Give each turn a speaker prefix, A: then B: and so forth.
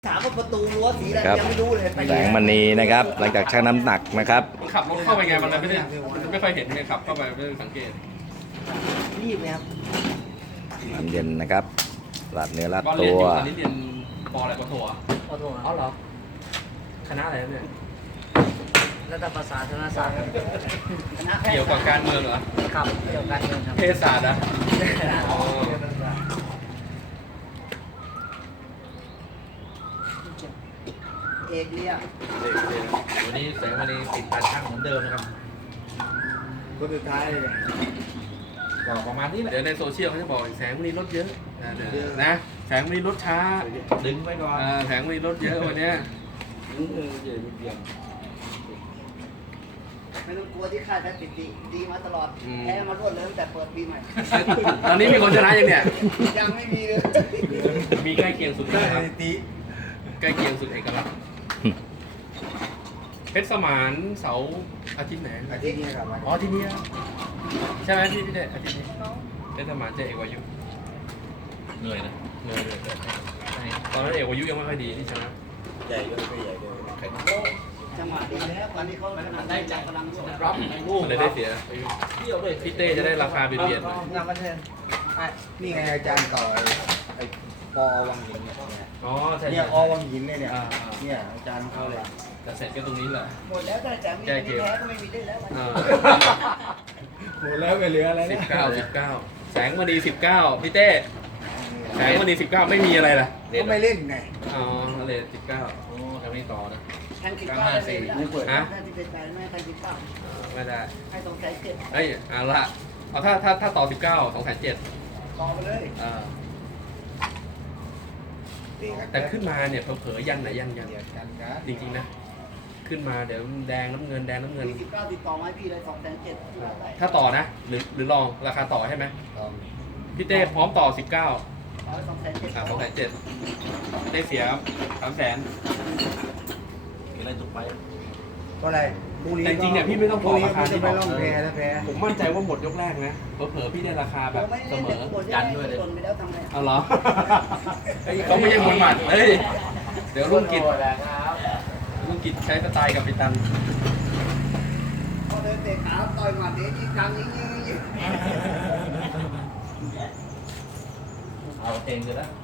A: ถามว่าประตูรั้วสีอะไรยังไม่รู้เลย
B: แสงมณีนะครับหลังจากชั่งน้ำหนักนะครับ
C: ขับรถเข้าไปไงมันเลยไม่ค่อยเห็นไงขับเข้าไปไม่ได้สังเกต
A: รีบเลยครับ
B: น้ำเย็นนะครับลาดเนื้อลาด
C: ตอนเรี
B: ตั
C: ยนอ
B: ว
C: ยู่ตอนนี้เรียนปอะไรปโทอ่ะ
A: ขอโทษ
C: อ๋อเหรอคณะอะไรเนี่ย
A: รัฐประศาสนศาสตร์คณะแพท
C: เกี่ยวกับการเมืองเหรอ
A: ครับเกี่ยวกับการเงินครับ
C: เภสัชนะอ๋อ
A: เอกเรียก
D: วันนี้แสงวันนี้ติดตาช่างเหมือนเดิมนะครับ
E: คนสุดท้ายเลยเนี่ย
D: ก็ประมาณนี้แหละ
C: เดี๋ยวในโซเชียลเขาจะบอกแสงวันนี้รถเยอะนะแสงวันนี้รถช้า
D: ดึงไว้ก่อน
C: แสงวันนี้รถเยอะวันเนี้ย
A: ไม่ต้องกลัวที่ค่ายแพ้ปิติดีมาตลอดแพ้มารวดเลยตั้งแต่เปิดปีใหม่
C: ตอนนี้มีคนชนะยังเนี่ย
A: ยังไม่มีเลย
C: มีใกล้เคียงสุด
E: ได้
C: นะครับ
E: ตี
C: ใกล้เคียงสุดเอกลักษณ์เพชรสมานเสาร์อาทิตย์ไหน
E: อาทิตย์นี้ครับ
C: อ๋อที่นี่ใช่ไหมพี่เด็อาทิตย์นี้เพชรสมานเจอเอกวายุ
D: เหนื่อยนะ
C: เงินตอนนั้นเอกวายุยังไม่ค่อยดีที่ชนะ
E: ใหญ่ด้วยไม่ใหญ่ด้วยแข็ง
A: จังหวะดีแล้วตอนนี้เขาได้ใจกำลังด้วย
D: รับลูก
C: เลยได้เสีย
D: เที่ยวด้วย
C: พี่เต้จะได้ราคาเบียด
A: งานบันเทิง
E: นี่ไงอาจารย์ต่อไอ้ปอวังหินเนี่ย
C: อ๋อใช่
E: เนี่ยอวังหินเนี่ยเนี่ยอาจารย์เขาเลย
C: แต่เสร็จก็ตรงนี้แหละ
A: หมดแล้วแต่แจมมีแพ้ก็ไม่มีได้แล้ว
E: หมดแล้วไปเหลืออะไร
C: สิ
E: นะ
C: บเก้าแสงมณี19พี่เต้แสงมณี19ไม่มีอะไรล่ะ
E: ก็ไม่เล่นไง
C: อ๋อเลย19
D: โอ้ทำนี่ต่อนะ
A: แทง19ได้เลยนะแทง11ได้ไม่แทง19
C: ไม่ได้
A: ให้ตรงใจเจ็บ
C: เอ้ยเอาละเอาถ้าต่อ19 2,700
A: ต่อไปเลย
C: แต่ขึ้นมาเนี่ยเผลอๆยันไหนยัน
E: เดียวกันครับ
C: จริงๆนะขึ้นมาเดี๋ยวแดงน้ำเงิน
A: มี19ติดต่อไหมพี่เลย2,700
C: ถ้าต่อนะหรือลองราคาต่อใช่ไหม
E: ต่อ
C: พี่เต้พร้อมต่อ 19
A: ต่อ2,700
C: 2,700ได้เสีย300,000
D: มีอะไรตุกไป
E: เพราะอะไรพรุ่งนี้
C: แต่จริงๆเนี่ยพี่ไม่ต้อง
E: พรุ่งนี้
C: ราคา
E: มัน
C: ที่
E: จะ
C: บ
E: ไป
C: อก
E: ล่องแพถ้าแพ้
C: ผมมั่นใจว่าหมดยกแรกนะเผลอๆพี่ได้ราคาแบบเสมอ
A: คนไปแล้วทำไง
C: เอาเหรอ เขาไม่ใช่มวยหมัดเฮ้ยเดี๋ยวรุ่งกิจใช้สไตล์กับปิตัน
A: พอเดินเตะขาต่อยหมัดเดี๋ยวยิงกลางยิง
D: เอาเองเลยนะ